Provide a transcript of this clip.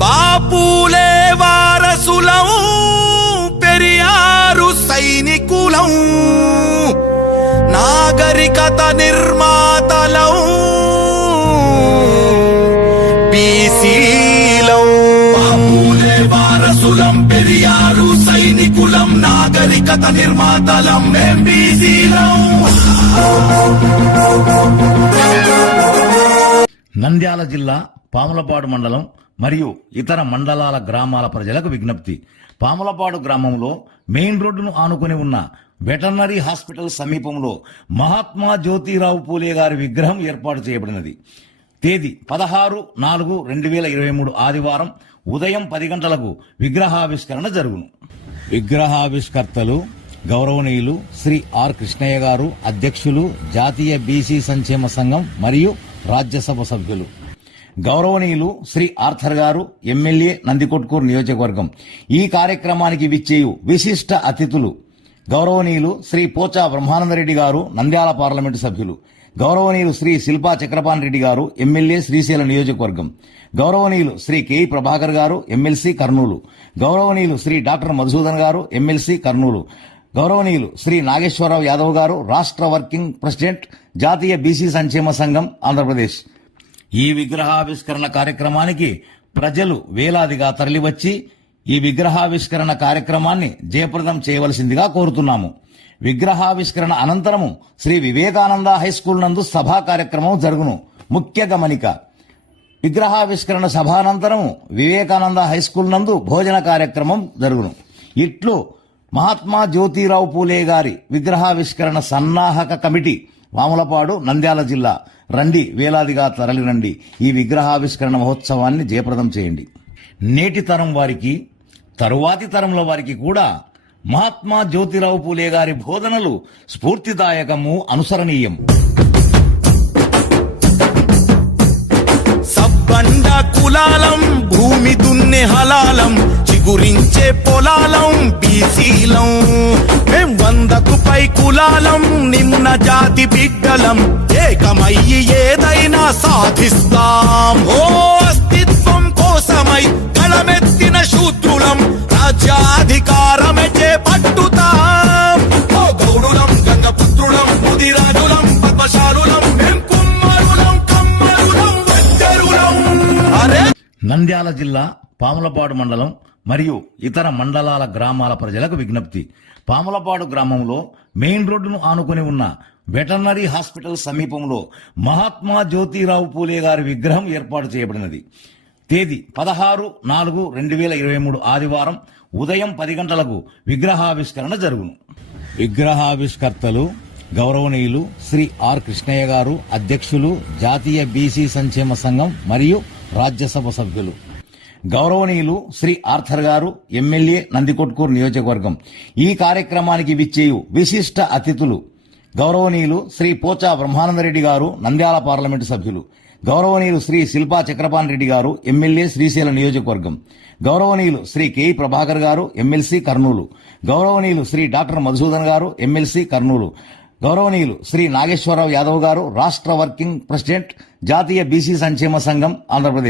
బాపులే వారసులం పెరియారు సైనికులం నాగరికత నిర్మాతలం బీసీలం. బాపులే వారసులం పెరియారు సైనికులం నాగరికత నిర్మాతలం మేం బీసీలం. నంద్యాల జిల్లా పాములపాడు మండలం మరియు ఇతర మండలాల గ్రామాల ప్రజలకు విజ్ఞప్తి. పాములపాడు గ్రామంలో మెయిన్ రోడ్డును ఆనుకుని ఉన్న వెటర్నరీ హాస్పిటల్ సమీపంలో మహాత్మా జ్యోతిరావు పూలే గారి విగ్రహం ఏర్పాటు చేయబడినది. తేదీ పదహారు నాలుగు రెండు వేల ఇరవై మూడు ఆదివారం ఉదయం పది గంటలకు విగ్రహావిష్కరణ జరుగును. విగ్రహావిష్కర్తలు గౌరవనీయులు శ్రీ ఆర్ కృష్ణయ్య గారు అధ్యక్షులు జాతీయ బీసీ సంక్షేమ సంఘం మరియు రాజ్యసభ సభ్యులు. గౌరవనీయులు శ్రీ ఆర్థర్ గారు ఎమ్మెల్యే నందికొట్కూరు నియోజకవర్గం. ఈ కార్యక్రమానికి విచ్చేయు విశిష్ట అతిథులు గౌరవనీయులు శ్రీ పోచా బ్రహ్మానందరెడ్డి గారు నంద్యాల పార్లమెంటు సభ్యులు. గౌరవనీయులు శ్రీ శిల్పా చక్రపాణి రెడ్డి గారు ఎమ్మెల్యే శ్రీశైలం నియోజకవర్గం. గౌరవనీయులు శ్రీ కె. ప్రభాకర్ గారు ఎమ్మెల్సీ కర్నూలు. గౌరవనీయులు శ్రీ డాక్టర్ మధుసూదన్ గారు ఎమ్మెల్సీ కర్నూలు. గౌరవనీయులు శ్రీ నాగేశ్వరరావు యాదవ్ గారు రాష్ట్ర వర్కింగ్ ప్రెసిడెంట్ జాతీయ బీసీ సంక్షేమ సంఘం ఆంధ్రప్రదేశ్. ఈ విగ్రహావిష్కరణ కార్యక్రమానికి ప్రజలు వేలాదిగా తరలివచ్చి ఈ విగ్రహావిష్కరణ కార్యక్రమాన్ని జయప్రదం చేయవలసిందిగా కోరుతున్నాము. విగ్రహావిష్కరణ అనంతరము శ్రీ వివేకానంద హై స్కూల్ నందు సభా కార్యక్రమం జరుగును. ముఖ్య గమనిక. విగ్రహావిష్కరణ సభానంతరము వివేకానంద హై స్కూల్ నందు భోజన కార్యక్రమం జరుగును. ఇట్లు మహాత్మా జ్యోతిరావు పూలే గారి విగ్రహావిష్కరణ సన్నాహక కమిటీ వాములపాడు నంద్యాల జిల్లా. రండి వేలాదిగా తరలిరండి. ఈ విగ్రహావిష్కరణ మహోత్సవాన్ని జయప్రదం చేయండి. నేటి తరం వారికి తరువాతి తరంలో వారికి కూడా మహాత్మా జ్యోతిరావు పూలే గారి బోధనలు స్ఫూర్తిదాయకము అనుసరణీయం. సబ్బండ కులాలం భూమి దున్నే హలాలం చిగురించే పొలాలం బీసీలం. వందకు పై కులాలం నిమ్న జాతి బిడ్డలం. ఏకమయ్యి ఏదైనా సాధిస్తాం. ఓ అస్తిత్వం కోసమై కళమెత్తిన శూద్రులం రాజ్యాధికారమే చేపట్టుతాం. ఓ గౌడులం గంగపుత్రులం ముదిరాజులం పద్మశాలులం మేం కమ్మరులం నంద్యాల జిల్లా పాములపాడు మండలం మరియు ఇతర మండలాల గ్రామాల ప్రజలకు విజ్ఞప్తి. పాములపాడు గ్రామంలో మెయిన్ రోడ్డును ఆనుకుని ఉన్న వెటర్నరీ హాస్పిటల్ సమీపంలో మహాత్మా జ్యోతిరావు పూలే గారి విగ్రహం ఏర్పాటు చేయబడినది. తేదీ పదహారు నాలుగు రెండు వేల ఇరవై మూడు ఆదివారం ఉదయం పది గంటలకు విగ్రహావిష్కరణ జరుగును. విగ్రహావిష్కర్తలు గౌరవనీయులు శ్రీ ఆర్ కృష్ణయ్య గారు అధ్యక్షులు జాతీయ బీసీ సంక్షేమ సంఘం మరియు రాజ్యసభ సభ్యులు. గౌరవనీయులు శ్రీ ఆర్థర్ గారు ఎమ్మెల్యే నందికొట్కూరు నియోజకవర్గం. ఈ కార్యక్రమానికి విచ్చేయు విశిష్ట అతిథులు గౌరవనీయులు శ్రీ పోచా బ్రహ్మానందరెడ్డి గారు నంద్యాల పార్లమెంటు సభ్యులు. గౌరవనీయులు శ్రీ శిల్పా చక్రపాణి రెడ్డి గారు ఎమ్మెల్యే శ్రీశైలం నియోజకవర్గం. గౌరవనీయులు శ్రీ కె. ప్రభాకర్ గారు ఎమ్మెల్సీ కర్నూలు. గౌరవనీయులు శ్రీ డాక్టర్ మధుసూదన్ గారు ఎమ్మెల్సీ కర్నూలు. గౌరవనీయులు శ్రీ నాగేశ్వరరావు యాదవ్ గారు రాష్ట్ర వర్కింగ్ ప్రెసిడెంట్ జాతీయ బీసీ సంక్షేమ సంఘం ఆంధ్రప్రదేశ్.